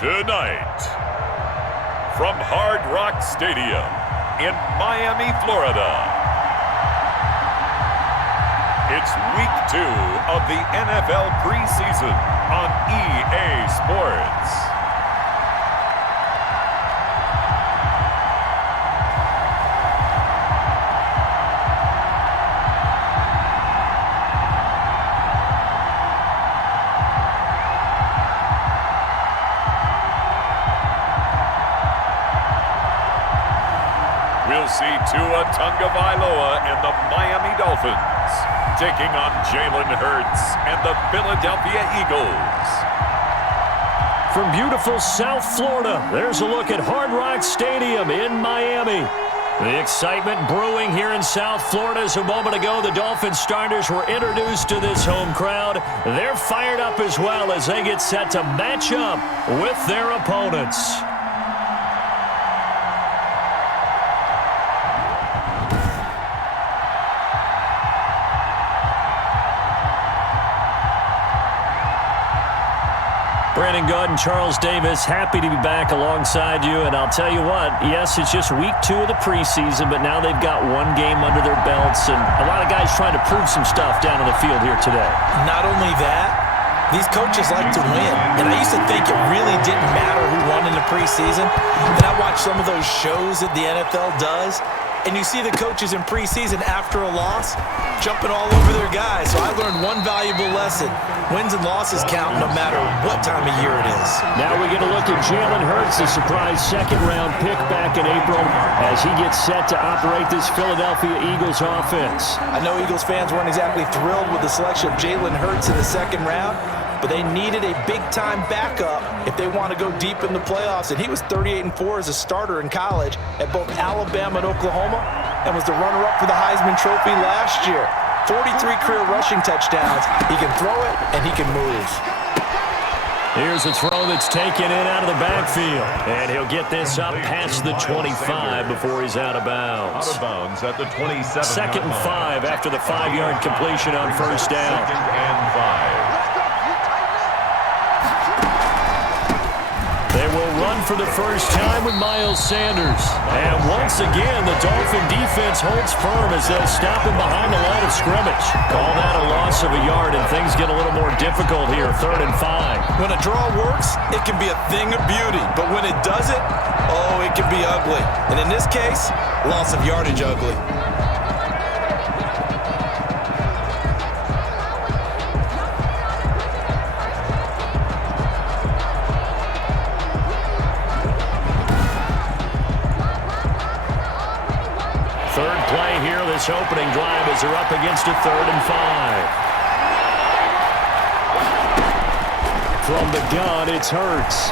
Tonight, from Hard Rock Stadium in Miami, Florida, it's Week 2 of the NFL preseason on EA Sports. We'll see Tua Tagovailoa and the Miami Dolphins taking on Jalen Hurts and the Philadelphia Eagles. From beautiful South Florida, there's a look at Hard Rock Stadium in Miami. The excitement brewing here in South Florida as a moment ago the Dolphins starters were introduced to this home crowd. They're fired up as well as they get set to match up with their opponents. Brandon Gaud and Charles Davis, happy to be back alongside you. And I'll tell you what, yes, it's just week 2 of the preseason, but now they've got one game under their belts. And a lot of guys trying to prove some stuff down on the field here today. Not only that, these coaches like to win. And I used to think it really didn't matter who won in the preseason. And I watched some of those shows that the NFL does. And you see the coaches in preseason after a loss jumping all over their guys. So I learned one valuable lesson. Wins and losses count no matter what time of year it is. Now we get a look at Jalen Hurts, the surprise second-round pick back in April as he gets set to operate this Philadelphia Eagles offense. I know Eagles fans weren't exactly thrilled with the selection of Jalen Hurts in the second round, but they needed a big-time backup if they want to go deep in the playoffs. And he was 38-4 as a starter in college at both Alabama and Oklahoma and was the runner-up for the Heisman Trophy last year. 43 career rushing touchdowns. He can throw it, and he can move. Here's a throw that's taken in out of the backfield. And he'll get this up past the 25 before he's out of bounds. Out of bounds at the 27. Second and 5 after the 5-yard completion on first down. Second and 5. They will run for the first time with Miles Sanders. And once again, the Dolphin defense holds firm as they'll stop him behind the line of scrimmage. Call that a loss of a yard, and things get a little more difficult here, 3rd and 5. When a draw works, it can be a thing of beauty. But when it doesn't, oh, it can be ugly. And in this case, loss of yardage ugly. Third play here, this opening drive as they're up against a 3rd and 5. From the gun, it's Hurts.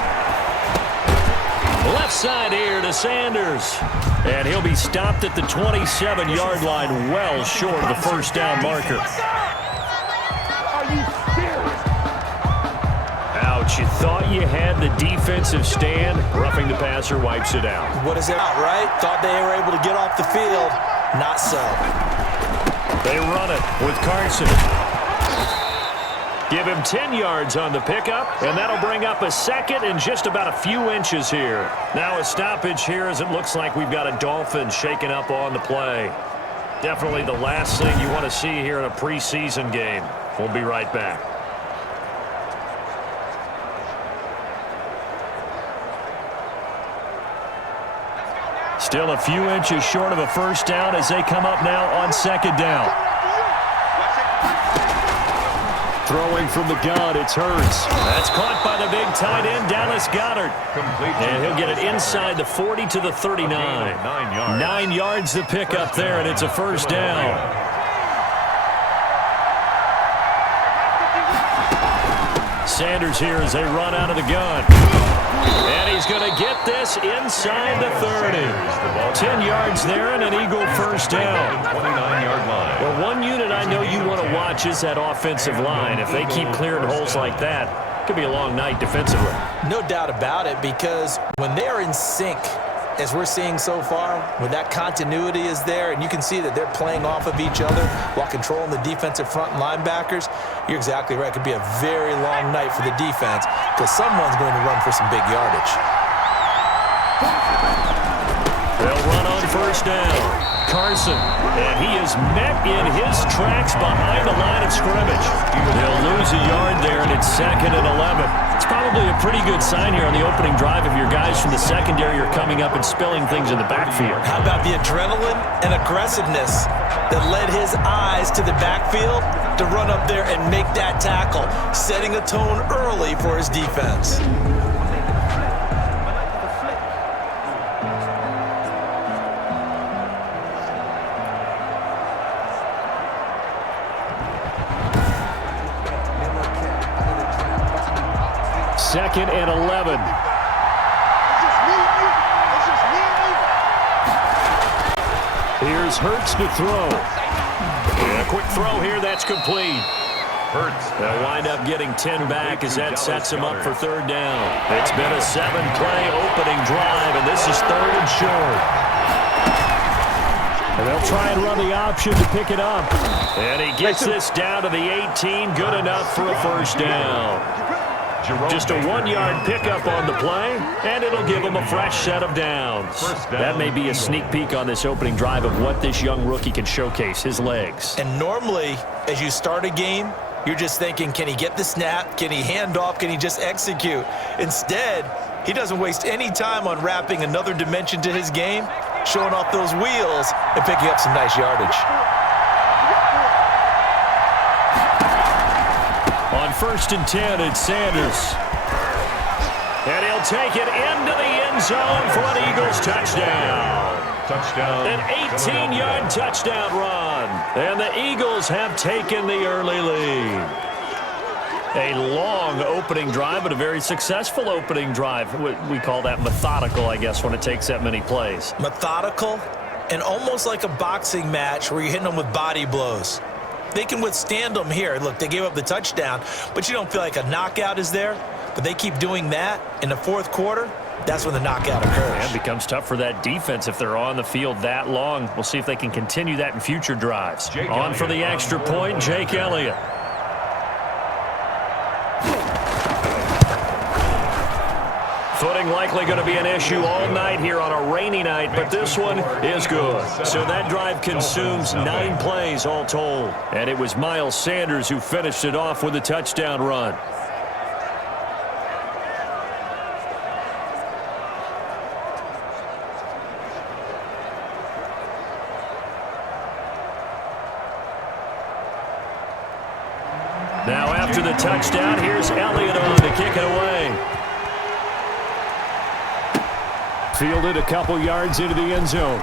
Left side here to Sanders. And he'll be stopped at the 27-yard line, well short of the first down marker. Are you serious? Ouch, you thought you had the defensive stand. Roughing the passer wipes it out. What is it out, right? Thought they were able to get off the field. Not so. They run it with Carson. Give him 10 yards on the pickup, and that'll bring up a second and just about a few inches here. Now a stoppage here as it looks like we've got a Dolphin shaken up on the play. Definitely the last thing you want to see here in a preseason game. We'll be right back. Still a few inches short of a first down as they come up now on second down. Throwing from the gun, it's Hurts. That's caught by the big tight end, Dallas Goedert. And he'll get it inside the 40 to the 39. 9 yards. 9 yards the pickup there, and it's a first down. Sanders here as they run out of the gun. And he's going to get this inside the 30. 10 yards there and an Eagle first down. 29-yard line. Well, one unit I know you want to watch is that offensive line. If they keep clearing holes like that, it could be a long night defensively. No doubt about it, because when they're in sync, as we're seeing so far, when that continuity is there and you can see that they're playing off of each other while controlling the defensive front linebackers, you're exactly right. It could be a very long night for the defense because someone's going to run for some big yardage. They'll run on first down. Carson, and he is met in his tracks behind the line of scrimmage. They'll lose a yard there, and it's 2nd and 11. It's probably a pretty good sign here on the opening drive if your guys from the secondary are coming up and spilling things in the backfield. How about the adrenaline and aggressiveness that led his eyes to the backfield to run up there and make that tackle, setting a tone early for his defense. Second and 11. Here's Hurts to throw. And a quick throw here, that's complete. Hurts. They'll wind up getting 10 back as that sets them up for 3rd down. It's been a 7-play opening drive, and this is 3rd and short. And they'll try and run the option to pick it up. And he gets this down to the 18, good enough for a 1st down. Just a 1-yard pickup on the play, and it'll give them a fresh set of downs. That may be a sneak peek on this opening drive of what this young rookie can showcase, his legs. And normally, as you start a game, you're just thinking, can he get the snap? Can he hand off? Can he just execute? Instead, he doesn't waste any time on wrapping another dimension to his game, showing off those wheels, and picking up some nice yardage. On 1st and 10, it's Sanders. And he'll take it into the end zone for an Eagles touchdown. An 18-yard touchdown run. And the Eagles have taken the early lead. A long opening drive, but a very successful opening drive. We call that methodical, I guess, when it takes that many plays. Methodical and almost like a boxing match where you're hitting them with body blows. They can withstand them here. Look, they gave up the touchdown, but you don't feel like a knockout is there. But they keep doing that in the 4th quarter. That's when the knockout occurs. It becomes tough for that defense if they're on the field that long. We'll see if they can continue that in future drives. On for the extra point, Jake Elliott. Footing likely going to be an issue all night here on a rainy night, but this one is good. So that drive consumes 9 plays all told. And it was Miles Sanders who finished it off with a touchdown run. Now after the touchdown, here's Elliott on to kick it away. Fielded a couple yards into the end zone.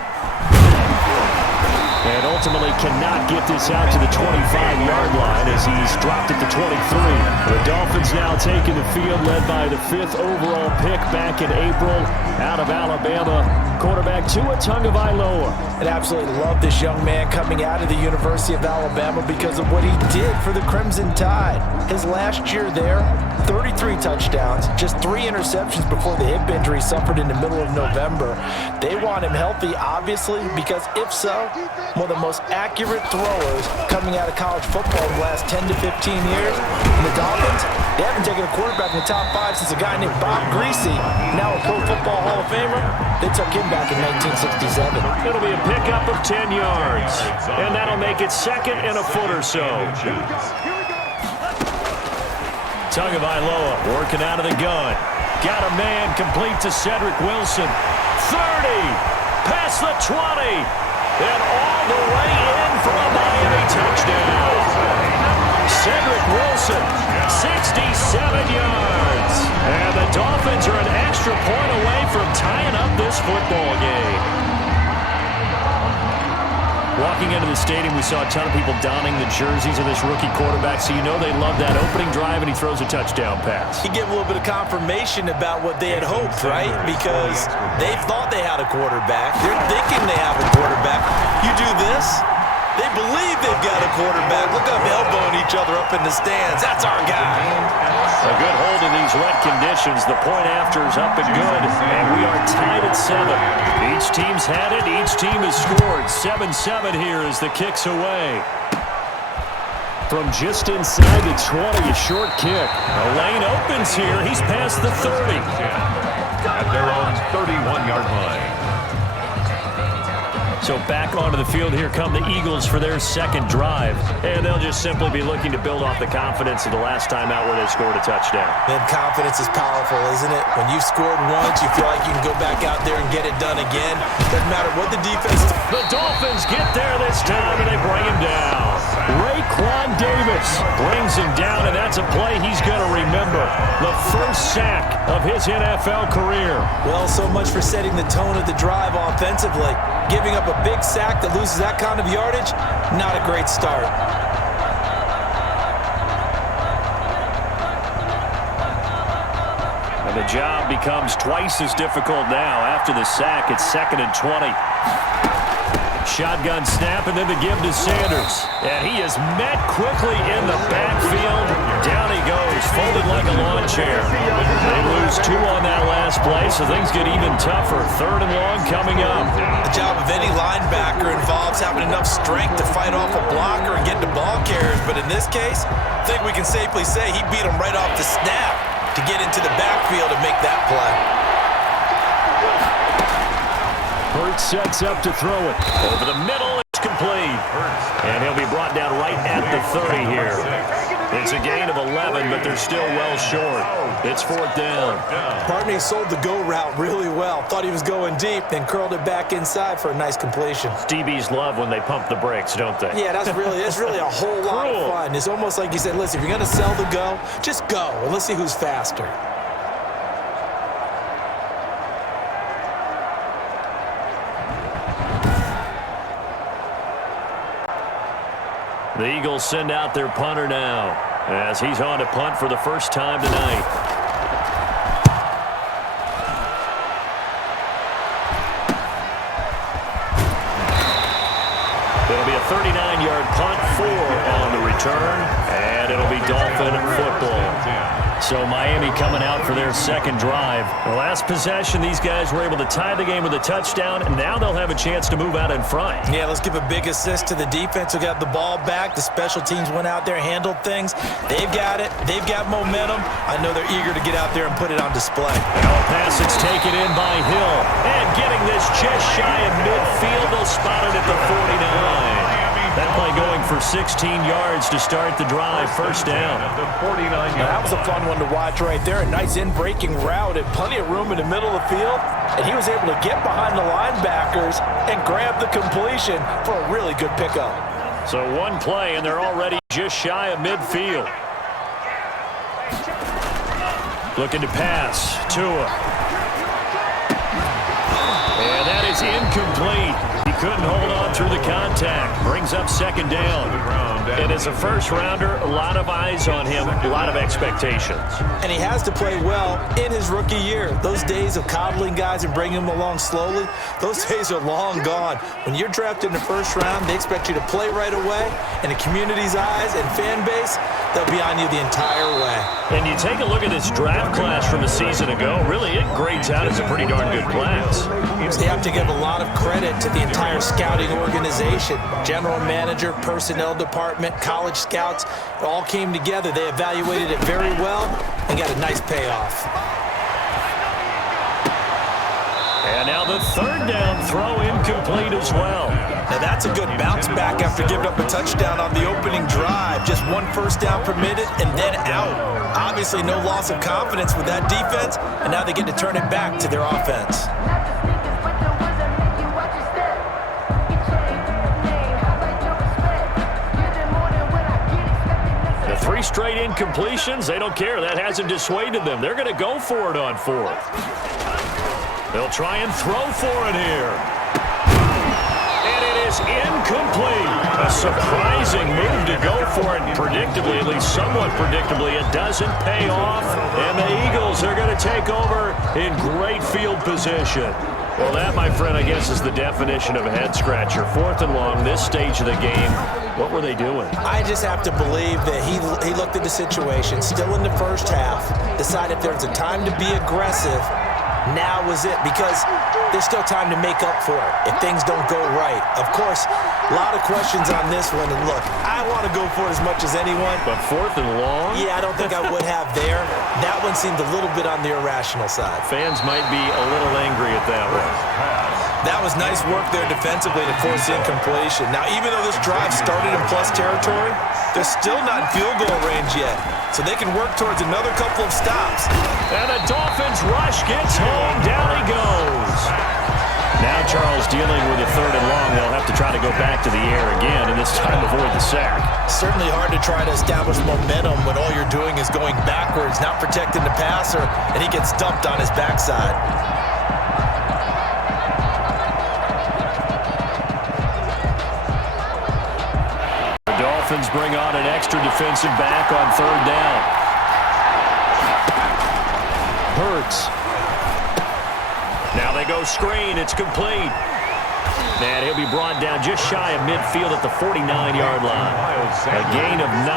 And ultimately cannot get this out to the 25-yard line as he's dropped at the 23. The Dolphins now taking the field, led by the 5th overall pick back in April out of Alabama, quarterback Tua Tagovailoa. And absolutely love this young man coming out of the University of Alabama because of what he did for the Crimson Tide. His last year there, 33 touchdowns, just 3 interceptions before the hip injury suffered in the middle of November. They want him healthy, obviously, because if so, one of the most accurate throwers coming out of college football in the last 10 to 15 years. And the Dolphins, they haven't taken a quarterback in the top 5 since a guy named Bob Greasy, now a Pro Football Hall of Famer. They took him back in 1967. It'll be a pickup of 10 yards, and that'll make it 2nd and a foot or so. Tagovailoa working out of the gun. Got a man complete to Cedric Wilson. 30, past the 20. And all the way in for a Miami touchdown. Cedric Wilson, 67 yards. And the Dolphins are an extra point away from tying up this football game. Walking into the stadium, we saw a ton of people donning the jerseys of this rookie quarterback, so you know they love that opening drive, and he throws a touchdown pass. He gave a little bit of confirmation about what they had hoped, right? Because they thought they had a quarterback. They're thinking they have a quarterback. You do this, they believe they've got a quarterback. Look up, elbowing each other up in the stands. That's our guy. A good hold in these wet conditions. The point after is up and good, and we are tied at 7. Each team's had it. Each team has scored. 7-7 here as the kick's away. From just inside the 20, a short kick. A lane opens here. He's past the 30. At their own 31-yard line. So back onto the field, here come the Eagles for their second drive. And they'll just simply be looking to build off the confidence of the last time out where they scored a touchdown. Man, confidence is powerful, isn't it? When you've scored once, you feel like you can go back out there and get it done again. Doesn't matter what the defense... The Dolphins get there this time, and they bring him down. Raekwon Davis brings him down, and that's a play he's going to remember. The first sack of his NFL career. Well, so much for setting the tone of the drive offensively. Giving up a big sack that loses that kind of yardage, not a great start. And the job becomes twice as difficult now. After the sack, it's 2nd and 20. Shotgun snap, and then the give to Sanders. And he is met quickly in the backfield. Down he goes, folded like a lawn chair. They lose 2 on that last play, so things get even tougher. 3rd and long coming up. The job of any linebacker involves having enough strength to fight off a blocker and get to ball carriers. But in this case, I think we can safely say he beat him right off the snap to get into the backfield and make that play. Hurts sets up to throw it. Over the middle, it's complete. And he'll be brought down right at the 30 here. It's a gain of 11, but they're still well short. It's 4th down. Pardon me, sold the go route really well. Thought he was going deep, then curled it back inside for a nice completion. DBs love when they pump the brakes, don't they? Yeah, that's really a whole lot of fun. It's almost like you said, listen, if you're going to sell the go, just go, and let's see who's faster. The Eagles send out their punter now as he's on to punt for the first time tonight. It'll be a 39-yard punt, 4 on the return, and it'll be Dolphin football. So Miami coming out for their second drive. The last possession, these guys were able to tie the game with a touchdown, and now they'll have a chance to move out in front. Yeah, let's give a big assist to the defense who got the ball back. The special teams went out there, handled things. They've got it. They've got momentum. I know they're eager to get out there and put it on display. Now a pass that's taken in by Hill. And getting this just shy of midfield. They'll spot it at the 49. That play going for 16 yards to start the drive. First down. That was a fun one to watch right there. A nice in-breaking route and plenty of room in the middle of the field. And he was able to get behind the linebackers and grab the completion for a really good pickup. So one play, and they're already just shy of midfield. Looking to pass. Tua. And that is incomplete. He couldn't hold on through the contact. Brings up 2nd down. And as a first-rounder, a lot of eyes on him, a lot of expectations. And he has to play well in his rookie year. Those days of coddling guys and bringing them along slowly, those days are long gone. When you're drafted in the first round, they expect you to play right away. And the community's eyes and fan base, they'll be on you the entire way. And you take a look at this draft class from a season ago, really it grades out as a pretty darn good class. They have to give a lot of credit to the entire scouting organization. General manager, personnel department, college scouts, all came together. They evaluated it very well and got a nice payoff. And now the 3rd down throw incomplete as well. Now that's a good bounce back after giving up a touchdown on the opening drive. Just 1 first down permitted and then out. Obviously no loss of confidence with that defense, and now they get to turn it back to their offense. The 3 straight incompletions, they don't care. That hasn't dissuaded them. They're going to go for it on 4th. They'll try and throw for it here. And it is incomplete. A surprising move to go for it. Predictably, at least somewhat predictably, it doesn't pay off. And the Eagles are going to take over in great field position. Well, that, my friend, I guess is the definition of a head-scratcher. 4th and long, this stage of the game. What were they doing? I just have to believe that he looked at the situation, still in the first half, decided if there's a time to be aggressive, now was it, because there's still time to make up for it if things don't go right. Of course, a lot of questions on this one, and look, I want to go for it as much as anyone. But 4th and long? Yeah, I don't think I would have there. That one seemed a little bit on the irrational side. Fans might be a little angry at that one. That was nice work there defensively to force incompletion. Now, even though this drive started in plus territory, they're still not in field goal range yet. So they can work towards another couple of stops. And the Dolphins rush gets home. Down he goes. Now Charles dealing with a 3rd and long. They'll have to try to go back to the air again, and this time avoid the sack. Certainly hard to try to establish momentum when all you're doing is going backwards, not protecting the passer, and he gets dumped on his backside. Dolphins bring on an extra defensive back on 3rd down. Hurts. Now they go screen. It's complete. And he'll be brought down just shy of midfield at the 49-yard line. A gain of 9,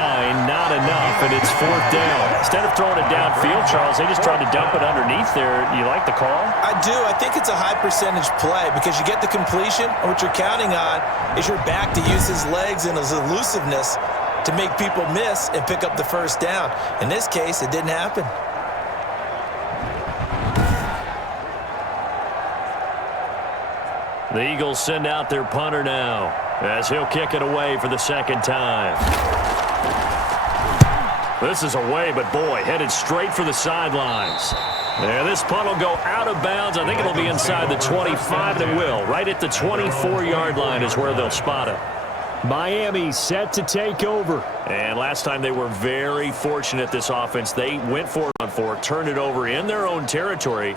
not enough, and it's 4th down. Instead of throwing it downfield, Charles, they just tried to dump it underneath there. You like the call? I do. I think it's a high-percentage play because you get the completion, and what you're counting on is your back to use his legs and his elusiveness to make people miss and pick up the 1st down. In this case, it didn't happen. The Eagles send out their punter now as he'll kick it away for the 2nd time. This is away, but boy, headed straight for the sidelines. Yeah, this punt will go out of bounds. I think it'll be inside the 25, and it will. Right at the 24-yard line is where they'll spot it. Miami set to take over. And last time they were very fortunate, this offense. They went for it on 4, turned it over in their own territory,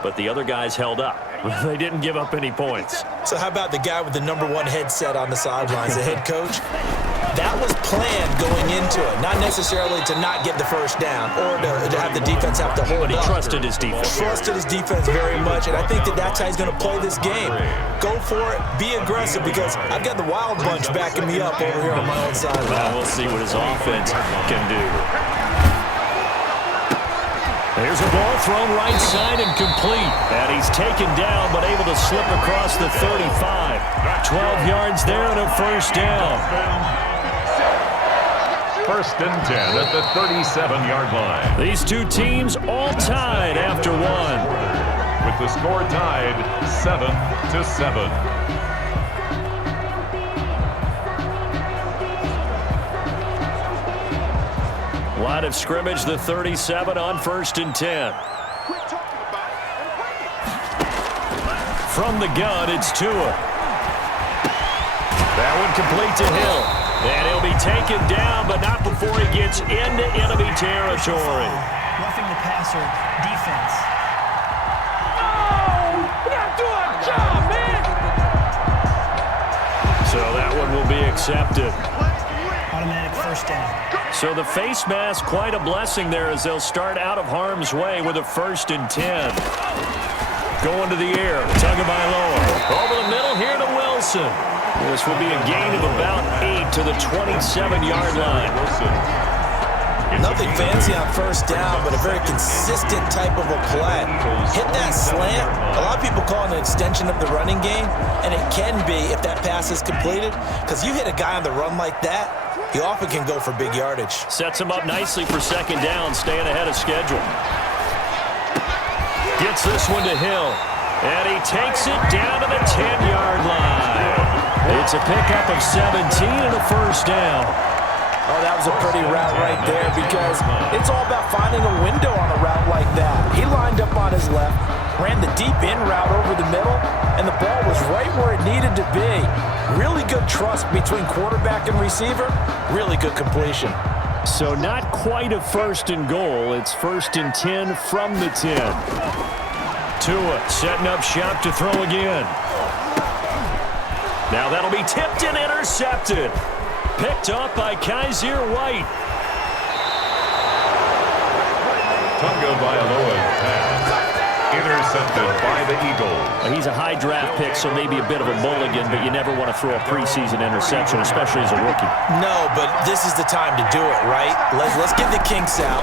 but the other guys held up. They didn't give up any points. So how about the guy with the #1 headset on the sidelines, the head coach? That was planned going into it, not necessarily to not get the 1st down or to have the defense have to hold But he up. trusted his defense. Trusted his defense very much, and I think that's how he's going to play this game. Go for it, be aggressive, because I've got the Wild Bunch backing me up over here on my own sideline. Well, we'll see what his offense can do. Here's a ball thrown right side and complete. And he's taken down, but able to slip across the 35. 12 yards there and a 1st down. 1st and 10 at the 37-yard line. These two teams all tied after 1. With the score tied 7-7. Line of scrimmage, the 37 on 1st and 10. From the gun, it's Tua. That one complete to Hill. And he'll be taken down, but not before he gets into enemy territory. Roughing the passer defense. Oh, you gotta do a job, man. So that one will be accepted. Automatic 1st down. So the face mask, quite a blessing there as they'll start out of harm's way with a 1st and 10. Going to the air, Tagovailoa. Over the middle here to Wilson. This will be a gain of about 8 to the 27-yard line. Nothing fancy on 1st down, but a very consistent type of a play. Hit that slant. A lot of people call it an extension of the running game, and it can be if that pass is completed, because you hit a guy on the run like that, he often can go for big yardage. Sets him up nicely for 2nd down, staying ahead of schedule. Gets this one to Hill, and he takes it down to the 10-yard line. It's a pickup of 17 and a 1st down. Oh, that was a pretty route right there, because it's all about finding a window on a route like that. He lined up on his left, ran the deep in route over the middle, and the ball was right where it needed to be. Really good trust between quarterback and receiver. Really good completion. So not quite a 1st and goal. It's 1st and 10 from the 10. Tua setting up shop to throw again. Now that'll be tipped and intercepted. Picked up by Kaiser White. Tagovailoa's pass Intercepted by the Eagles. He's a high draft pick, so maybe a bit of a mulligan, but you never want to throw a preseason interception, especially as a rookie. No, but this is the time to do it, right? Let's get the kinks out.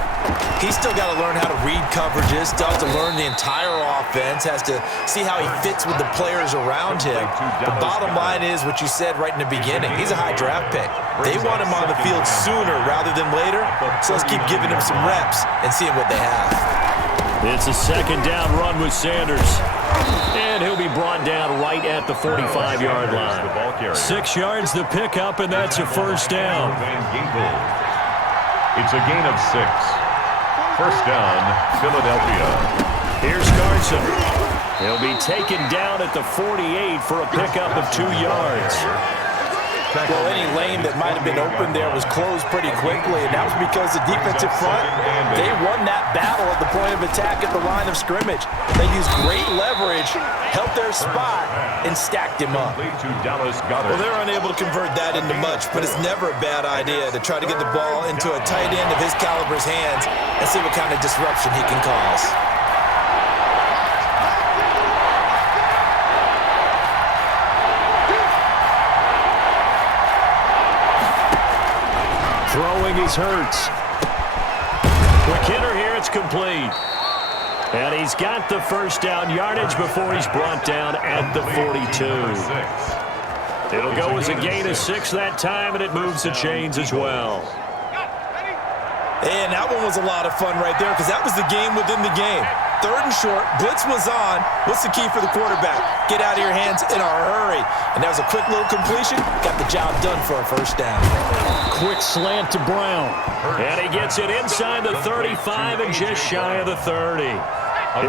He's still got to learn how to read coverages, still has to learn the entire offense, has to see how he fits with the players around him. The bottom line is what you said right in the beginning. He's a high draft pick. They want him on the field sooner rather than later, so let's keep giving him some reps and seeing what they have. It's a second down run with Sanders. And he'll be brought down right at the 45-yard line. 6 yards the pickup, and that's a first down. It's a gain of 6. First down, Philadelphia. Here's Carson. He'll be taken down at the 48 for a pickup of 2 yards. Well, any lane that might have been open there was closed pretty quickly, and that was because the defensive front, they won that battle at the point of attack at the line of scrimmage. They used great leverage, held their spot, and stacked him up. Well, they're unable to convert that into much, but it's never a bad idea to try to get the ball into a tight end of his caliber's hands and see what kind of disruption he can cause. Throwing is Hurts. McKinnon here, it's complete. And he's got the first down yardage before he's brought down at the 42. It'll go as a gain of 6 that time, and it moves the chains as well. And that one was a lot of fun right there because that was the game within the game. 3rd and short, blitz was on. What's the key for the quarterback? Get out of your hands in a hurry. And that was a quick little completion. Got the job done for a first down. Quick slant to Brown. And he gets it inside the 35 and just shy of the 30.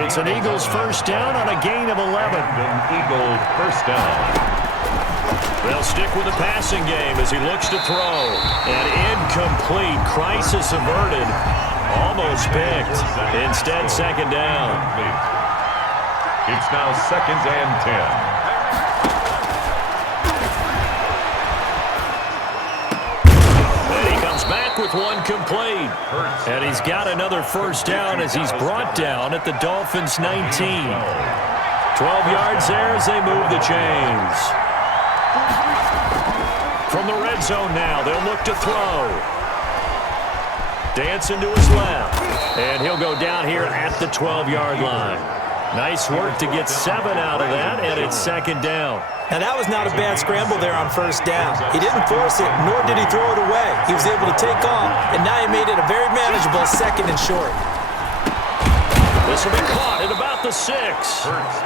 It's an Eagles first down on a gain of 11. Eagles first down. They'll stick with the passing game as he looks to throw. And incomplete. Crisis averted. Almost picked. Instead, second down. It's now 2nd and 10. And he comes back with one complete. And he's got another first down as he's brought down at the Dolphins' 19. 12 yards there as they move the chains. From the red zone now, they'll look to throw. Dancing to his left. And he'll go down here at the 12-yard line. Nice work to get 7 out of that, and it's second down. Now, that was not a bad scramble there on first down. He didn't force it, nor did he throw it away. He was able to take off, and now he made it a very manageable 2nd and short. This will be caught at about the 6.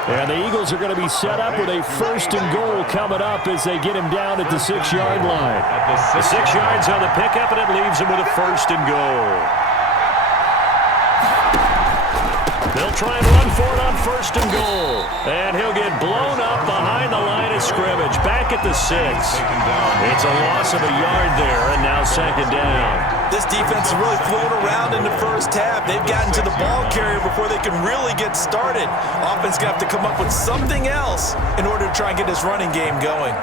And the Eagles are going to be set up with a 1st and goal coming up as they get him down at the 6-yard line. The 6 yards on the pickup, and it leaves him with a 1st and goal. They'll try and run for it on 1st and goal. And he'll get blown up behind the line of scrimmage. Back at the 6. It's a loss of a yard there, and now second down. This defense is really flown around in the first half. They've gotten to the ball carrier before they can really get started. Offense going to have to come up with something else in order to try and get this running game going.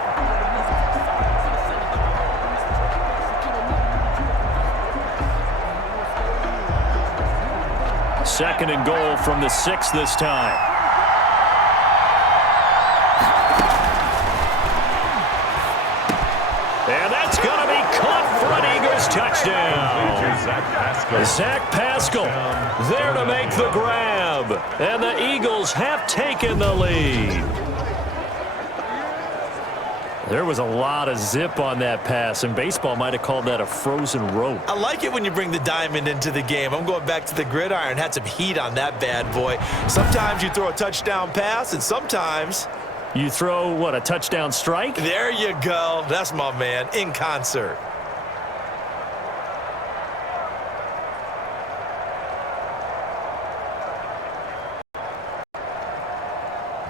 Second and goal from the 6 this time. And that's going to be caught for an Eagles touchdown. Zach Pascal there to make the grab. And the Eagles have taken the lead. There was a lot of zip on that pass, and baseball might have called that a frozen rope. I like it when you bring the diamond into the game. I'm going back to the gridiron. Had some heat on that bad boy. Sometimes you throw a touchdown pass, and sometimes you throw, what, a touchdown strike? There you go. That's my man, in concert.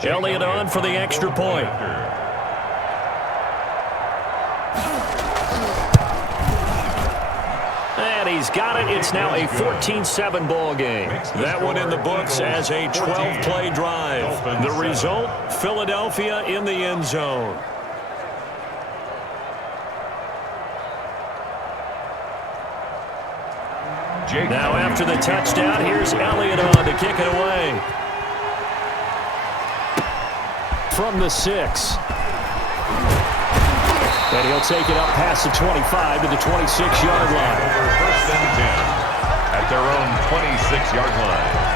Elliott on for the extra point. And he's got it. It's now a 14-7 ball game. That one in the books as a 12-play drive. The result, Philadelphia in the end zone. Now after the touchdown, here's Elliott on to kick it away. from the 6. And he'll take it up past the 25 to the 26-yard line. First and 10 at their own 26-yard line.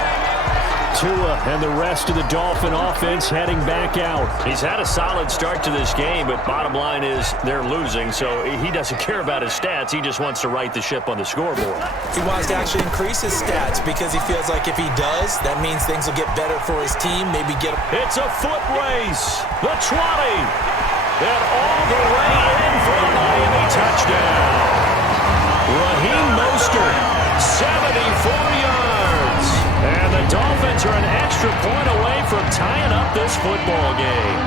Tua and the rest of the Dolphin offense heading back out. He's had a solid start to this game, but bottom line is they're losing, so he doesn't care about his stats. He just wants to right the ship on the scoreboard. He wants to actually increase his stats because he feels like if he does, that means things will get better for his team. Maybe get. It's a foot race. The 20. And all the way in for a Miami touchdown. Raheem Mostert, 74 yards. And the Dolphins are an extra point away from tying up this football game.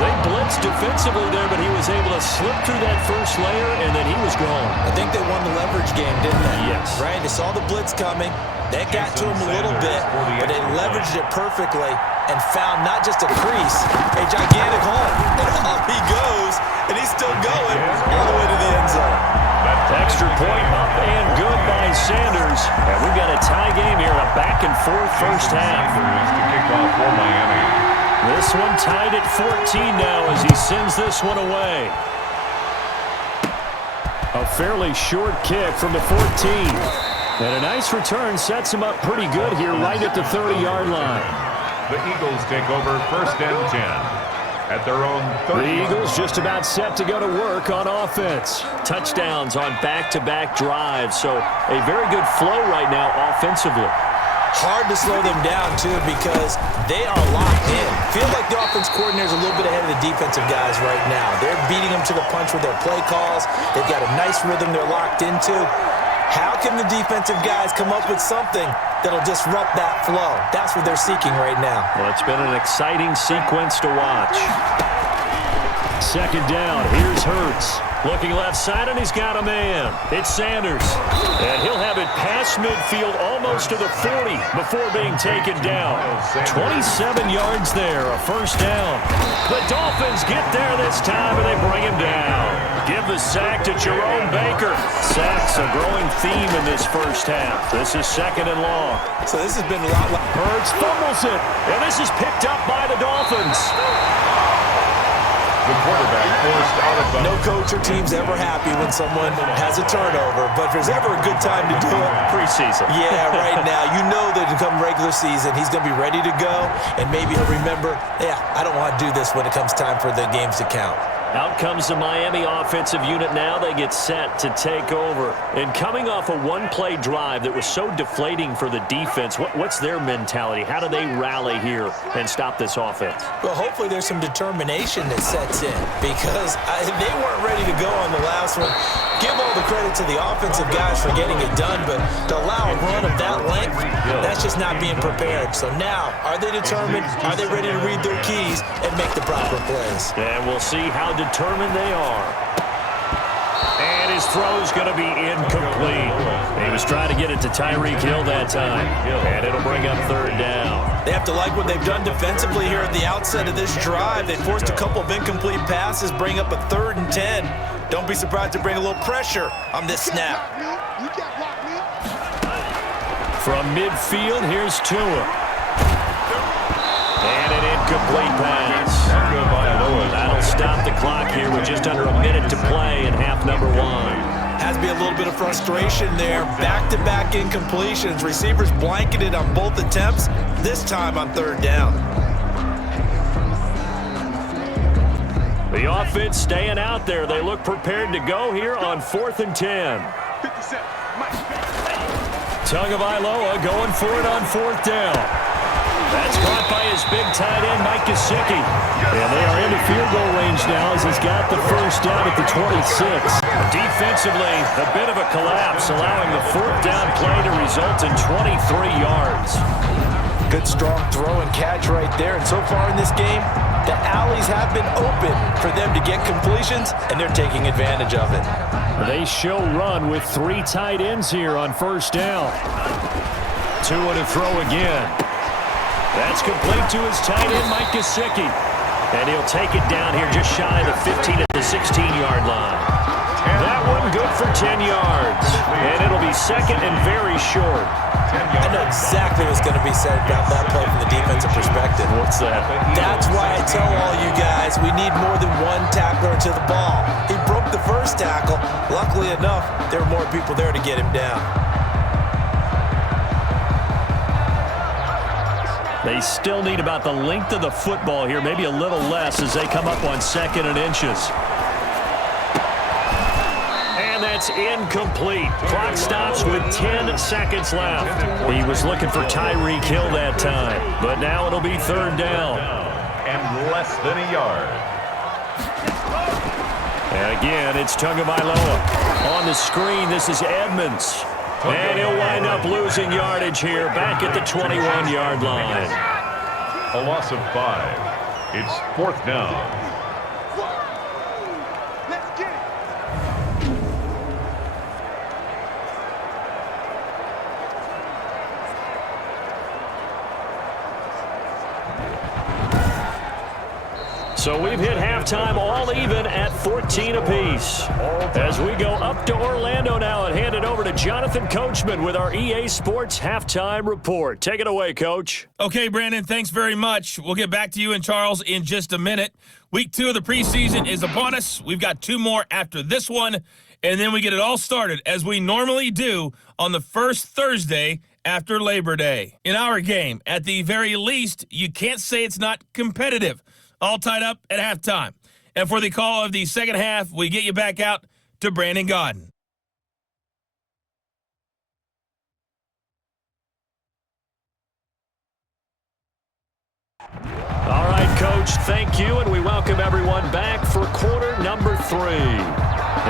They blitzed defensively there, but he was able to slip through that first layer, and then he was gone. I think they won the leverage game, didn't they? Yes. Right? They saw the blitz coming. That got to him a little bit, but they leveraged it perfectly and found not just a crease, a gigantic hole. And off he goes, and he's still going all the way to the end zone. Extra point up and good by Sanders. And we've got a tie game here, a back-and-forth first half. To kick off for Miami. This one tied at 14 now as he sends this one away. A fairly short kick from the 14. And a nice return sets him up pretty good here right at the 30-yard line. The Eagles take over first and 10. At their own 30. The Eagles just about set to go to work on offense. Touchdowns on back-to-back drives, so a very good flow right now offensively. Hard to slow them down, too, because they are locked in. Feel like the offense coordinator is a little bit ahead of the defensive guys right now. They're beating them to the punch with their play calls. They've got a nice rhythm they're locked into. How can the defensive guys come up with something that'll disrupt that flow? That's what they're seeking right now. Well, it's been an exciting sequence to watch. Second down, here's Hurts. Looking left side, and he's got a man. It's Sanders. And he'll have it past midfield almost to the 40 before being taken down. 27 yards there, a first down. The Dolphins get there this time, and they bring him down. Give the sack to Jerome Baker. Sacks a growing theme in this first half. This is second and long. So this has been a lot like Hurts fumbles it, and this is picked up by the Dolphins. The quarterback forced out of bounds. no coach or team's ever happy when someone has a turnover, but if there's ever a good time to do it, preseason. Yeah, right now. You know that come regular season, he's going to be ready to go, and maybe he'll remember, yeah, I don't want to do this when it comes time for the games to count. Out comes the Miami offensive unit now. They get set to take over. And coming off a one-play drive that was so deflating for the defense, what's their mentality? How do they rally here and stop this offense? Well, hopefully there's some determination that sets in because they weren't ready to go on the last one. Give all the credit to the offensive guys for getting it done, but to allow a run of that length, that's just not being prepared. So now, are they determined? Are they ready to read their keys and make the proper plays? And we'll see how determined they are. And his throw's going to be incomplete. He was trying to get it to Tyreek Hill that time, and it'll bring up third down. They have to like what they've done defensively here at the outset of this drive. They forced a couple of incomplete passes, bring up a 3rd and 10. Don't be surprised to bring a little pressure on this snap. From midfield, here's Tua. And an incomplete pass. That'll stop the clock here with just under a minute to play in half number 1. Has to be a little bit of frustration there. Back-to-back incompletions. Receivers blanketed on both attempts, this time on 3rd down. The offense staying out there. They look prepared to go here on 4th and 10. Tagovailoa going for it on 4th down. That's caught by his big tight end, Mike Gesicki. And they are into field goal range now as he's got the first down at the 26. Defensively, a bit of a collapse, allowing the 4th down play to result in 23 yards. Good, strong throw and catch right there. And so far in this game, the alleys have been open for them to get completions, and they're taking advantage of it. They show run with 3 tight ends here on first down. Tua to throw again. That's complete to his tight end, Mike Gesicki. And he'll take it down here just shy of the 15 at the 16-yard line. That one good for 10 yards. And it'll be second and very short. I know exactly what's going to be said about that play from the defensive perspective. What's that? That's why I tell all you guys we need more than one tackler to the ball. He broke the first tackle. Luckily enough, there were more people there to get him down. They still need about the length of the football here, maybe a little less as they come up on 2nd and inches. And that's incomplete. Clock stops with 10 seconds left. He was looking for Tyreek Hill that time, but now it'll be 3rd down. And less than a yard. And again, it's Tagovailoa. On the screen, this is Edmonds. And he'll wind up losing yardage here back at the 21-yard line. A loss of 5. It's 4th down. So we've hit halftime all even at 14 apiece. As we go up to Orlando now and hand it over to Jonathan Coachman with our EA Sports Halftime Report. Take it away, Coach. Okay, Brandon, thanks very much. We'll get back to you and Charles in just a minute. Week 2 of the preseason is upon us. We've got 2 more after this one, and then we get it all started, as we normally do, on the first Thursday after Labor Day. In our game, at the very least, you can't say it's not competitive. All tied up at halftime. And for the call of the second half, we get you back out to Brandon Gaudin. All right, Coach, thank you, and we welcome everyone back for quarter number 3.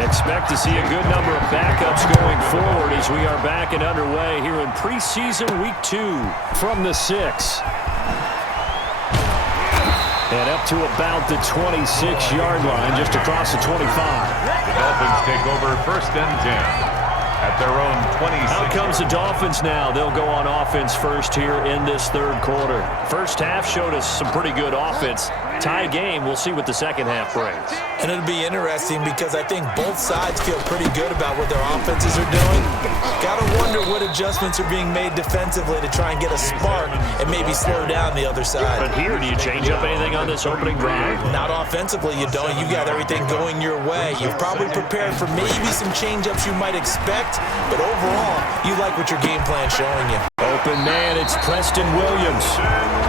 Expect to see a good number of backups going forward as we are back and underway here in preseason week 2 from the 6. And up to about the 26-yard line, just across the 25. The Dolphins take over 1st and 10 at their own 26. Out comes the Dolphins now. They'll go on offense first here in this 3rd quarter. First half showed us some pretty good offense. Tie game. We'll see what the second half brings. And it'll be interesting because I think both sides feel pretty good about what their offenses are doing. Gotta wonder what adjustments are being made defensively to try and get a spark and maybe slow down the other side. But here, do you change up anything on this opening drive? Not offensively, you don't. You got everything going your way. You've probably prepared for maybe some change-ups you might expect, but overall, you like what your game plan's showing you. Open man, it's Preston Williams.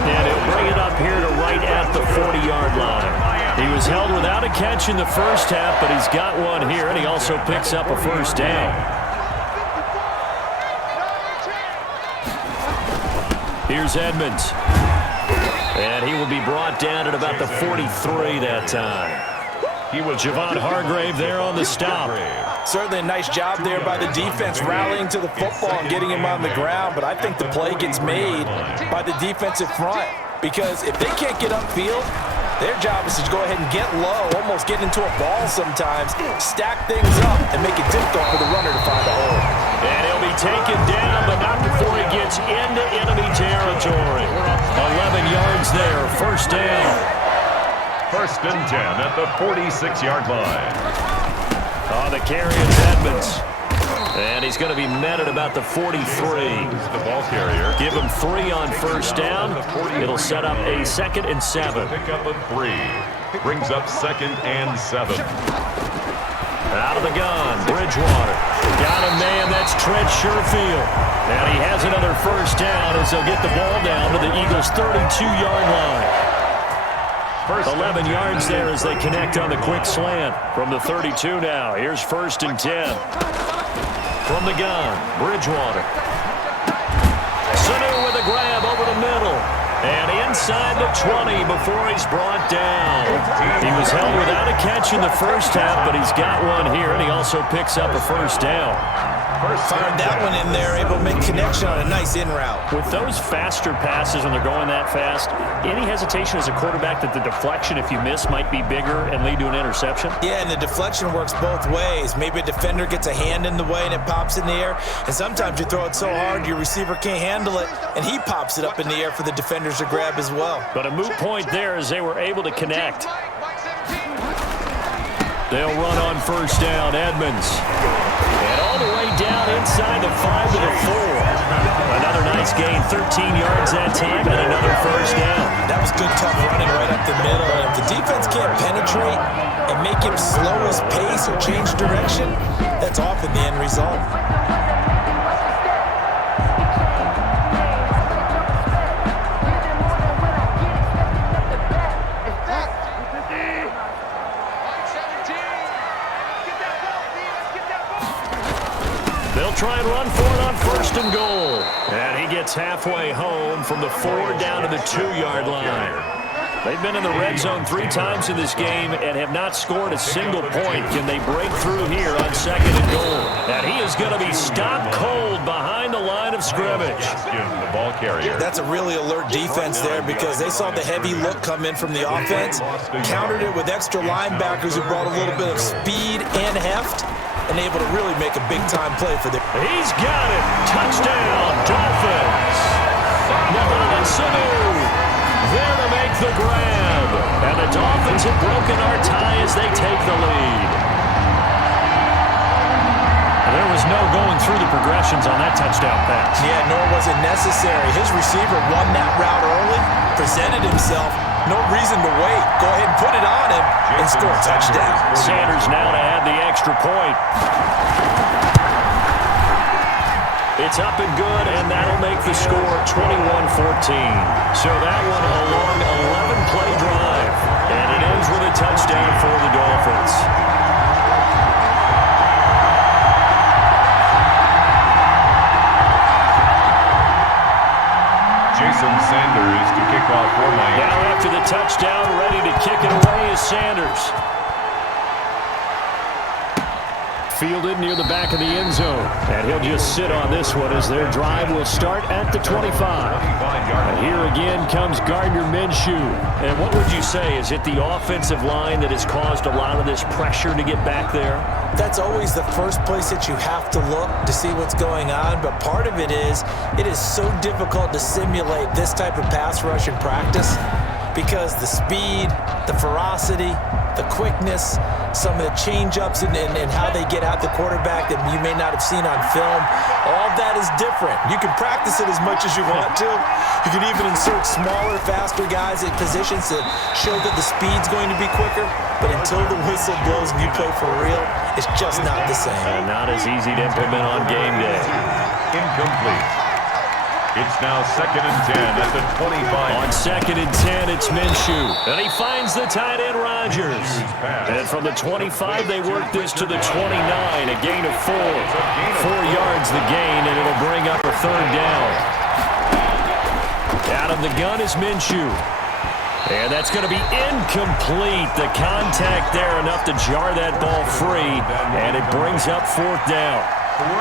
And he'll bring it up here to right at the 40-yard line. He was held without a catch in the first half, but he's got one here, and he also picks up a 1st down. Here's Edmonds. And he will be brought down at about the 43 that time. He was Javon Hargrave there on the stop. Certainly a nice job there by the defense rallying to the football and getting him on the ground, but I think the play gets made by the defensive front because if they can't get upfield, their job is to go ahead and get low, almost get into a ball sometimes, stack things up, and make it difficult for the runner to find a hole. And he'll be taken down, but not before he gets into enemy territory. 11 yards there, 1st down. 1st and 10 at the 46-yard line. Oh, the carry is Edmonds. And he's going to be met at about the 43. The ball carrier. Give him 3 on 1st down. It'll set up a 2nd and 7. Pick up a 3. Brings up 2nd and 7. Out of the gun, Bridgewater. Got him, man. That's Trent Sherfield. And he has another 1st down as they'll get the ball down to the Eagles' 32-yard line. 11 yards there as they connect on the quick slant from the 32 now. Here's 1st and 10. From the gun, Bridgewater. Sanu with a grab over the middle. And inside the 20 before he's brought down. He was held without a catch in the first half, but he's got one here, and he also picks up a 1st down. Fired that one in there, able to make connection on a nice in route. With those faster passes when they're going that fast, any hesitation as a quarterback that the deflection, if you miss, might be bigger and lead to an interception? Yeah, and the deflection works both ways. Maybe a defender gets a hand in the way and it pops in the air, and sometimes you throw it so hard your receiver can't handle it, and he pops it up in the air for the defenders to grab as well. But a moot point there as they were able to connect. They'll run on 1st down, Edmonds. And all the way down inside the 5 to the 4. Another nice gain, 13 yards that time, and another first down. That was good, tough running right up the middle. And if the defense can't penetrate and make him slow his pace or change direction, that's often the end result. They'll try and run for it on 1st and goal. And he gets halfway home from the 4 down to the 2-yard line. They've been in the red zone 3 times in this game and have not scored a single point. Can they break through here on 2nd and goal? And he is going to be stopped cold behind the line of scrimmage. The ball carrier. That's a really alert defense there because they saw the heavy look come in from the offense, countered it with extra linebackers who brought a little bit of speed and heft, and able to really make a big-time play for them. He's got it. Touchdown, Dolphins. Mohamed Sanu there to make the grab. And the Dolphins have broken our tie as they take the lead. There was no going through the progressions on that touchdown pass. Yeah, nor was it necessary. His receiver won that route early, presented himself. No reason to wait. Go ahead and put it on him and score a touchdown. Sanders now to add the extra point. It's up and good, and that'll make the score 21-14. So that one a long 11-play drive, and it ends with a touchdown for the Dolphins. Jason Sanders to kick off for Miami. Now after the touchdown, ready to kick it away is Sanders. Fielded near the back of the end zone. And he'll just sit on this one as their drive will start at the 25. And here again comes Gardner Minshew. And what would you say? Is it the offensive line that has caused a lot of this pressure to get back there? That's always the first place that you have to look to see what's going on. But part of it is so difficult to simulate this type of pass rush in practice because the speed, the ferocity, the quickness, some of the change-ups and how they get at the quarterback that you may not have seen on film, all that is different. You can practice it as much as you want to. You can even insert smaller, faster guys in positions to show that the speed's going to be quicker. But until the whistle blows and you play for real, it's just not the same. Not as easy to implement on game day. Incomplete. It's now 2nd and 10 at the 25. On 2nd and 10, it's Minshew. And he finds the tight end, Rodgers. And from the 25, they work this to the 29, a gain of 4. 4 yards the gain, and it'll bring up a 3rd down. Out of the gun is Minshew. And that's going to be incomplete. The contact there enough to jar that ball free, and it brings up 4th down.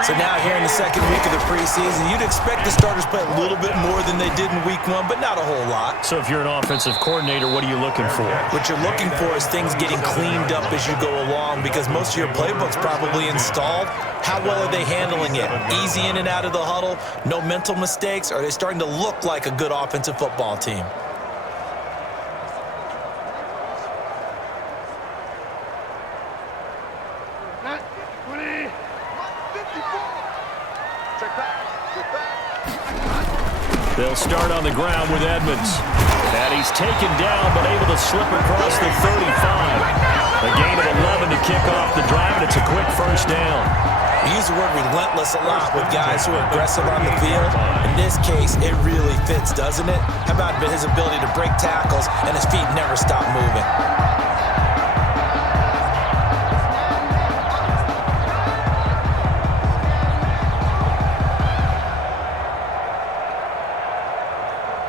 So now here in the 2nd week of the preseason, you'd expect the starters play a little bit more than they did in week 1, but not a whole lot. So if you're an offensive coordinator, what are you looking for? What you're looking for is things getting cleaned up as you go along because most of your playbook's probably installed. How well are they handling it? Easy in and out of the huddle, no mental mistakes? Are they starting to look like a good offensive football team? They'll start on the ground with Edmonds. And he's taken down, but able to slip across the 35. A gain of 11 to kick off the drive, and it's a quick 1st down. We use the word relentless a lot with guys who are aggressive on the field. In this case, it really fits, doesn't it? How about his ability to break tackles and his feet never stop moving?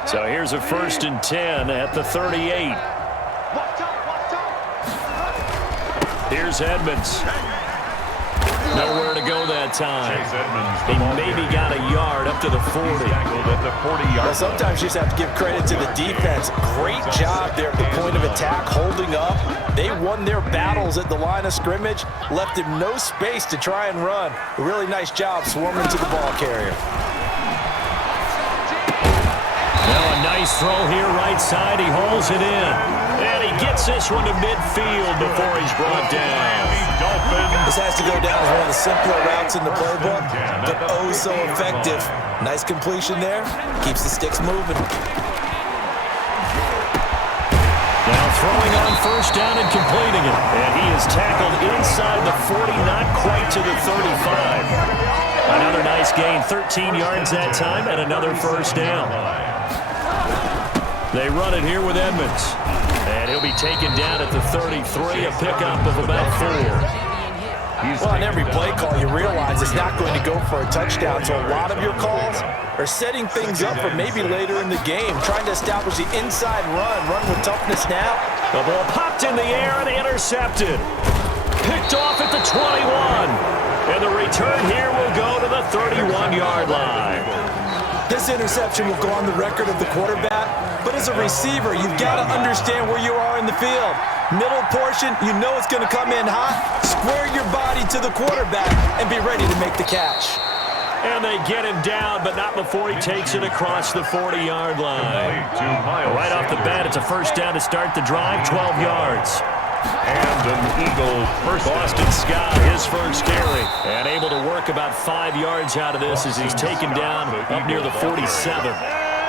So here's a 1st and 10 at the 38. Here's Edmonds. Nowhere to go that time. He maybe got a yard up to the 40. Well, sometimes you just have to give credit to the defense. Great job there at the point of attack, holding up. They won their battles at the line of scrimmage, left him no space to try and run. A really nice job swarming to the ball carrier. Now a nice Nice throw here right side. He hauls it in. And he gets this one to midfield before he's brought down. This has to go down as one of the simpler routes in the playbook, but oh so effective. Nice completion there. Keeps the sticks moving. Now throwing on first down and completing it. And he is tackled inside the 40, not quite to the 35. Another nice gain, 13 yards that time, and another first down. They run it here with Edmonds. And he'll be taken down at the 33, a pickup of about 4. Well, on every play call, you realize it's not going to go for a touchdown, so a lot of your calls are setting things up for maybe later in the game, trying to establish the inside run with toughness now. The ball popped in the air and intercepted. Picked off at the 21. And the return here will go to the 31-yard line. This interception will go on the record of the quarterback, but as a receiver, you've got to understand where you are in the field. Middle portion, you know it's going to come in hot. Square your body to the quarterback and be ready to make the catch. And they get him down, but not before he takes it across the 40-yard line. Right off the bat, it's a first down to start the drive, 12 yards. And an Eagle first. Boston Scott, his first carry. And able to work about 5 yards out of this as he's taken down up near the 47.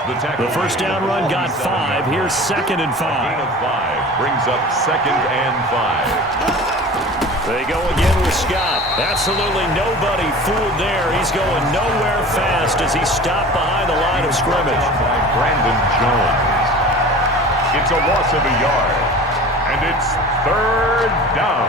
The first down run got 5. Here's 2nd and 5. Gain of 5 brings up 2nd and 5. They go again with Scott. Absolutely nobody fooled there. He's going nowhere fast as he's stopped behind the line of scrimmage. By Brandon Jones. It's a loss of a yard. And it's 3rd down.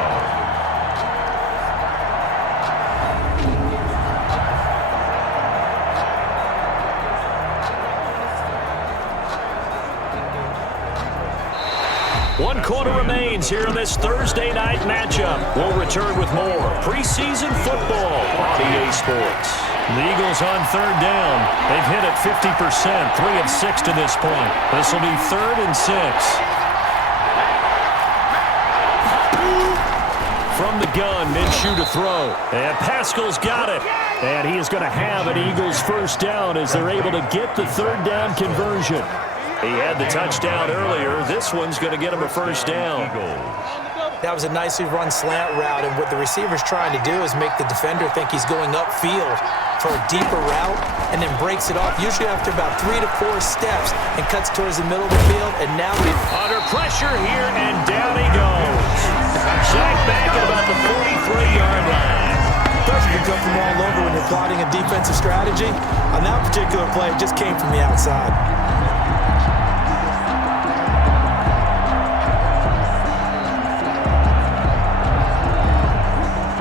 One quarter remains here in this Thursday night matchup. We'll return with more preseason football on EA Sports. The Eagles on 3rd down. They've hit it 50%, 3 of 6 to this point. This will be 3rd and 6. From the gun, Minshew to throw. And Pascal's got it. And he is going to have an Eagles first down as they're able to get the 3rd down conversion. He had the touchdown earlier. This one's going to get him a first down. That was a nicely run slant route, and what the receiver's trying to do is make the defender think he's going upfield for a deeper route and then breaks it off, usually after about 3 to 4 steps, and cuts towards the middle of the field, and now under pressure here, and down he goes. Sacked back at about the 43-yard line. Pressure can come from all over when you're plotting a defensive strategy. On that particular play, it just came from the outside.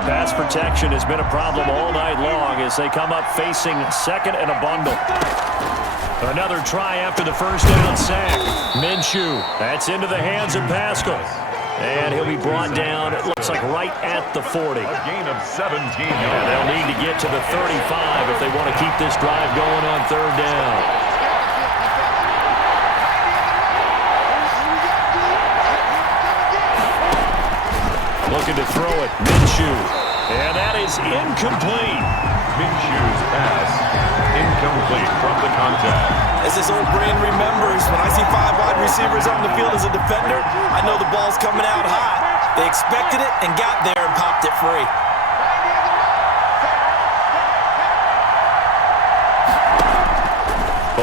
Pass protection has been a problem all night long as they come up facing 2nd and a bundle. Another try after the first down sack. Minshew, that's into the hands of Pascal. And he'll be brought down, it looks like right at the 40. A gain of 17 yards. And they'll need to get to the 35 if they want to keep this drive going on 3rd down. Looking to throw it, Minshew. And that is incomplete. Minshew's pass incomplete from the contact. As his old brain remembers, when I see 5 wide receivers on the field as a defender, I know the ball's coming out hot. They expected it and got there and popped it free.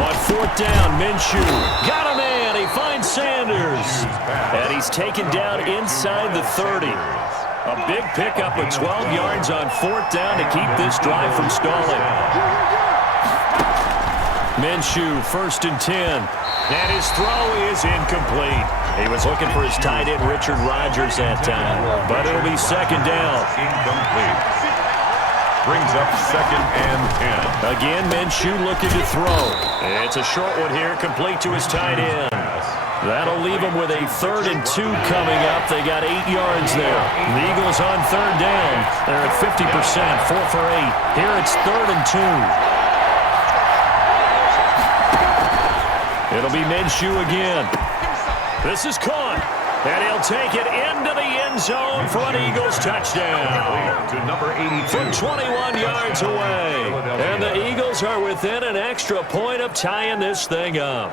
On 4th down, Minshew got a man. He finds Sanders. And he's taken down inside the 30. A big pickup of 12 yards on 4th down to keep this drive from stalling. Minshew, 1st and 10. And his throw is incomplete. He was looking for his tight end, Richard Rodgers, that time. But it'll be 2nd down. Incomplete. Brings up 2nd and 10. Again, Minshew looking to throw. It's a short one here, complete to his tight end. That'll leave them with a 3rd and 2 coming up. They got 8 yards there. The Eagles on 3rd down. They're at 50%, 4 for 8. Here it's 3rd and 2. It'll be Minshew again. This is caught. And he'll take it into the end zone for an Eagles touchdown. To number 82. From 21 yards away. And the Eagles are within an extra point of tying this thing up.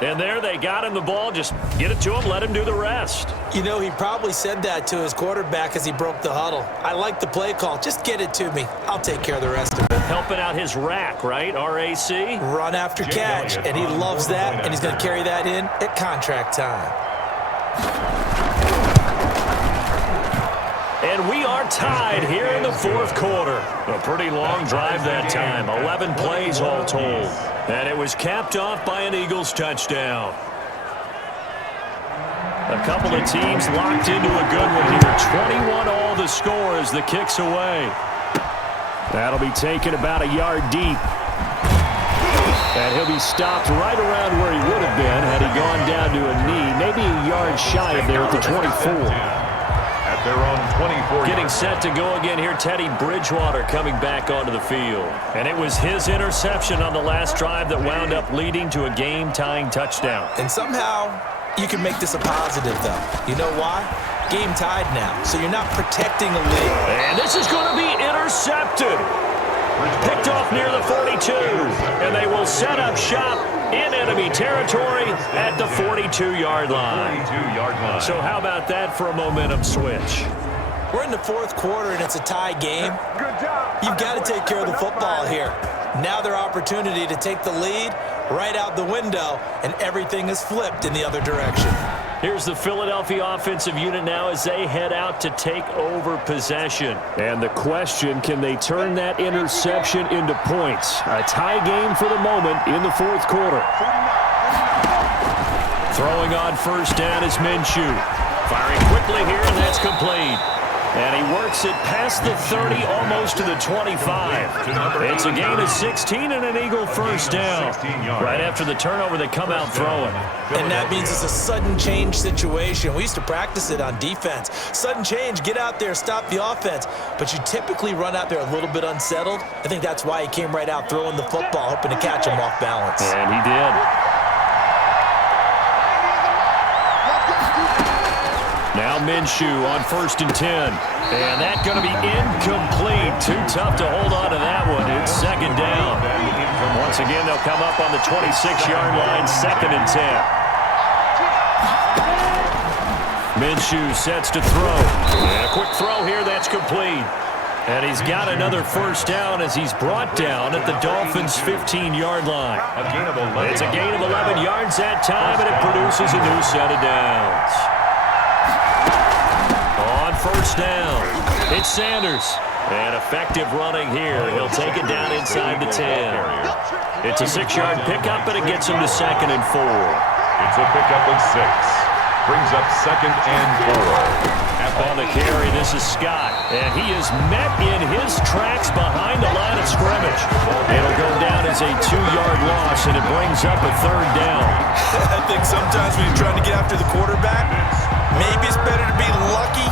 And there they got him the ball. Just get it to him, let him do the rest. You know, he probably said that to his quarterback as he broke the huddle. I like the play call. Just get it to me. I'll take care of the rest of it. Helping out his rack, right? RAC? Run after catch, and he loves that, and he's going to carry that in at contract time. And we are tied here in the fourth quarter. A pretty long drive that time. 11 plays all told. And it was capped off by an Eagles touchdown. A couple of teams locked into a good one here. 21 all the score as the kick's away. That'll be taken about a yard deep. And he'll be stopped right around where he would have been had he gone down to a knee. Maybe a yard shy of there at the 24. At their own 24. Getting set to go again here, Teddy Bridgewater coming back onto the field. And it was his interception on the last drive that wound up leading to a game-tying touchdown. And somehow you can make this a positive, though. You know why? Game tied now, so you're not protecting a lead. And this is going to be intercepted. Picked off near the 42. And they will set up shop in enemy territory at the 42-yard line. So how about that for a momentum switch? We're in the fourth quarter, and it's a tie game. You've got to take care of the football here. Now their opportunity to take the lead right out the window, and everything is flipped in the other direction. Here's the Philadelphia offensive unit now as they head out to take over possession. And the question, can they turn that interception into points? A tie game for the moment in the fourth quarter. Throwing on first down is Minshew. Firing quickly here, and that's complete. And he works it past the 30, almost to the 25. It's a gain of 16 and an Eagle first down. Right after the turnover, they come out throwing. And that means it's a sudden change situation. We used to practice it on defense. Sudden change, get out there, stop the offense. But you typically run out there a little bit unsettled. I think that's why he came right out throwing the football, hoping to catch him off balance. And he did. Now Minshew on 1st and 10. And that's going to be incomplete. Too tough to hold on to that one. It's 2nd down. Once again, they'll come up on the 26-yard line, 2nd and 10. Minshew sets to throw. And a quick throw here, that's complete. And he's got another first down as he's brought down at the Dolphins' 15-yard line. It's a gain of 11 yards that time, and it produces a new set of downs. On first down, it's Sanders. And effective running here. He'll take it down inside the 10. It's a 6-yard pickup, and it gets him to 2nd and 4. It's a pickup of 6. Brings up 2nd and 4. On the carry, this is Scott. And he is met in his tracks behind the line of scrimmage. It'll go down as a 2-yard loss, and it brings up a 3rd down. I think sometimes when you're trying to get after the quarterback, maybe it's better to be lucky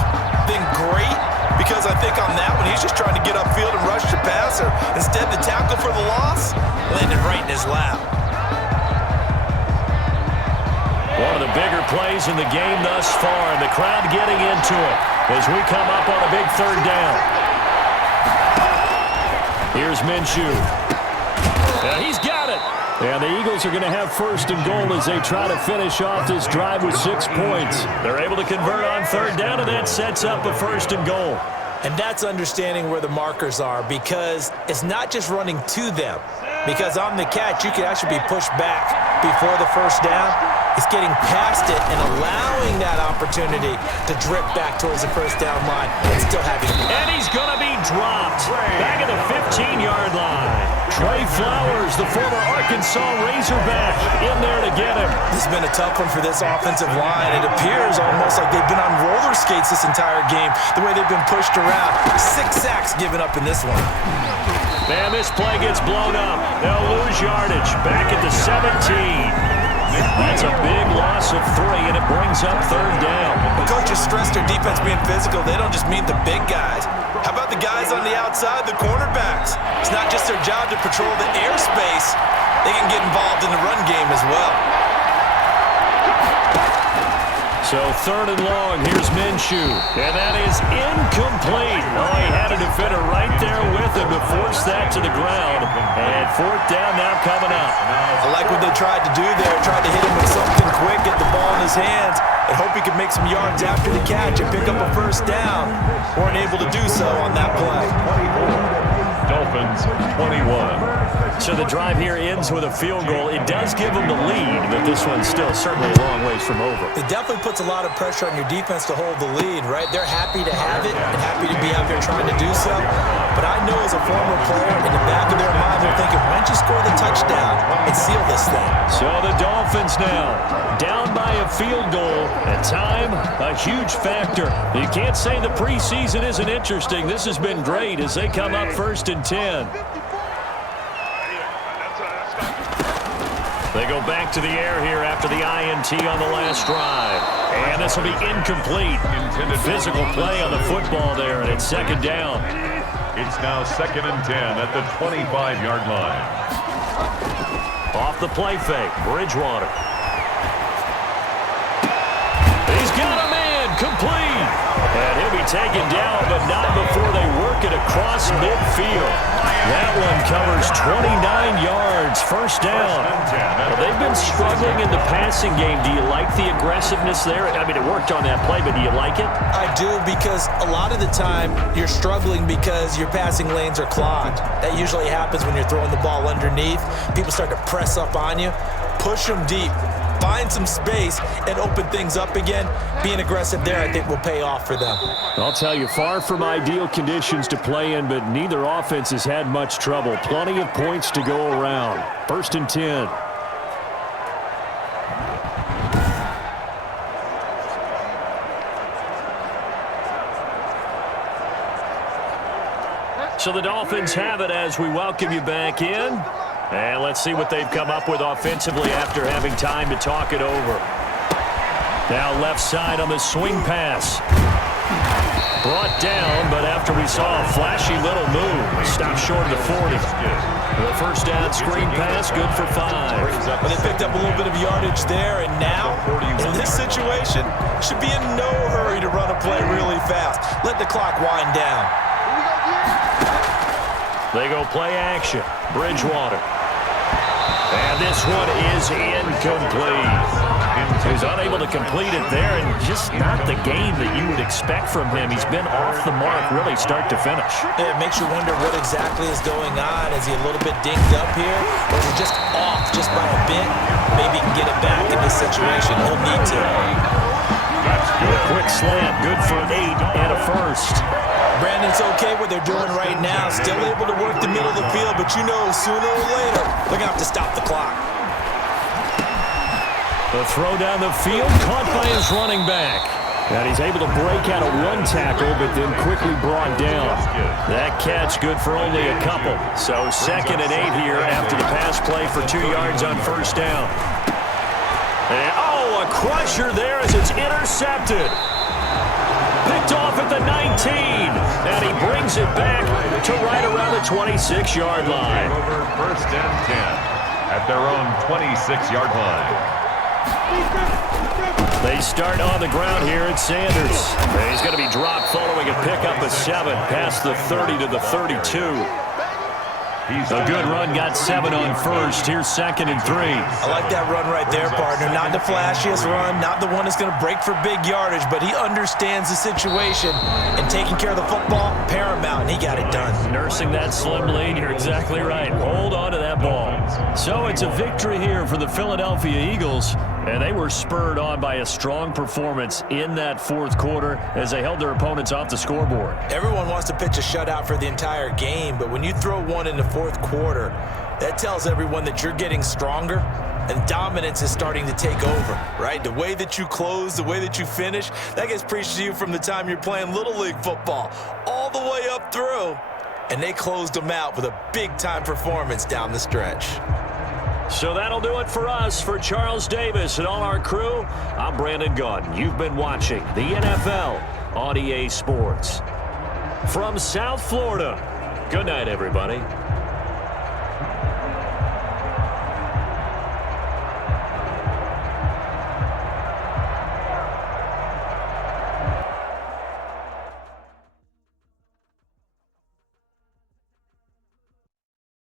than great, because I think on that one, he's just trying to get upfield and rush the passer. Instead, the tackle for the loss landed right in his lap. One of the bigger plays in the game thus far, and the crowd getting into it as we come up on a big 3rd down. Here's Minshew. He's got it. And the Eagles are going to have 1st and goal as they try to finish off this drive with 6 points. They're able to convert on 3rd down, and that sets up a 1st and goal. And that's understanding where the markers are, because it's not just running to them. Because on the catch, you can actually be pushed back before the first down. It's getting past it and allowing that opportunity to drip back towards the first down line and still having it. And he's going to be dropped back at the 15-yard line. Trey Flowers, the former Arkansas Razorback, in there to get him. This has been a tough one for this offensive line. It appears almost like they've been on roller skates this entire game, the way they've been pushed around. 6 sacks given up in this one. And this play gets blown up. They'll lose yardage back at the 17. That's a big loss of 3, and it brings up 3rd down. Coaches stress their defense being physical. They don't just mean the big guys. How about the guys on the outside, the cornerbacks? It's not just their job to patrol the airspace. They can get involved in the run game as well. So 3rd and long, here's Minshew. And that is incomplete. Oh, he had a defender right there with him to force that to the ground. And 4th down now coming up. I like when they tried to do there. Tried to hit him with something quick, get the ball in his hands, and hope he could make some yards after the catch and pick up a first down. Weren't able to do so on that play. Dolphins 21. So the drive here ends with a field goal. It does give them the lead, but this one's still certainly a long ways from over. It definitely puts a lot of pressure on your defense to hold the lead, right? They're happy to have it and happy to be out there trying to do so. But I know as a former player, in the back of their mind, they're thinking, why don't you score the touchdown and seal this thing? So the Dolphins now down by a field goal, and time a huge factor. You can't say the preseason isn't interesting. This has been great as they come up 1st and 10. They go back to the air here after the INT on the last drive. And this will be incomplete. Physical play on the football there, and it's 2nd down. It's now 2nd and 10 at the 25-yard line. Off the play fake, Bridgewater. He's got a man, complete. And he'll be taken down, but not before they work it across midfield. That one covers 29 yards, 1st down. Well, they've been struggling in the passing game. Do you like the aggressiveness there? I mean, it worked on that play, but do you like it? I do, because a lot of the time you're struggling because your passing lanes are clogged. That usually happens when you're throwing the ball underneath. People start to press up on you. Push them deep. Find some space and open things up again. Being aggressive there, I think, will pay off for them. I'll tell you, far from ideal conditions to play in, but neither offense has had much trouble. Plenty of points to go around. 1st and 10. So the Dolphins have it as we welcome you back in. And let's see what they've come up with offensively after having time to talk it over. Now left side on the swing pass. Brought down, but after we saw a flashy little move, stopped short of the 40. The 1st down screen pass, good for 5. But they picked up a little bit of yardage there, and now, in this situation, should be in no hurry to run a play really fast. Let the clock wind down. They go play action. Bridgewater. And this one is incomplete. He's unable to complete it there, and just not the game that you would expect from him. He's been off the mark really start to finish. It makes you wonder what exactly is going on. Is he a little bit dinged up here, or is he just off just by a bit? Maybe he can get it back in this situation. He'll need to. A quick slant, good for 8 and a 1st. Brandon's okay what they're doing right now. Still able to work the middle of the field, but you know sooner or later they're going to have to stop the clock. The throw down the field, caught by his running back. And he's able to break out of one tackle, but then quickly brought down. That catch good for only a couple. So 2nd and 8 here after the pass play for 2 yards on 1st down. And, a crusher there as it's intercepted. Picked off at the 19, and he brings it back to right around the 26-yard line. Over 1st and 10 at their own 26-yard line. They start on the ground here at Sanders. And he's going to be dropped following a pickup of 7 past the 30 to the 32. A good run, got 7 on 1st. Here's 2nd and 3. I like that run right there, partner. Not the flashiest run, not the one that's going to break for big yardage, but he understands the situation, and taking care of the football, paramount, and he got it done. Nursing that slim lead, you're exactly right. Hold on to that ball. So it's a victory here for the Philadelphia Eagles, and they were spurred on by a strong performance in that 4th quarter as they held their opponents off the scoreboard. Everyone wants to pitch a shutout for the entire game, but when you throw one in the 4th quarter, that tells everyone that you're getting stronger and dominance is starting to take over, right? The way that you close, the way that you finish, that gets preached to you from the time you're playing Little League football all the way up through, and they closed them out with a big-time performance down the stretch. So that'll do it for us. For Charles Davis and all our crew, I'm Brandon Gaudin. You've been watching the NFL on EA Sports. From South Florida, good night, everybody.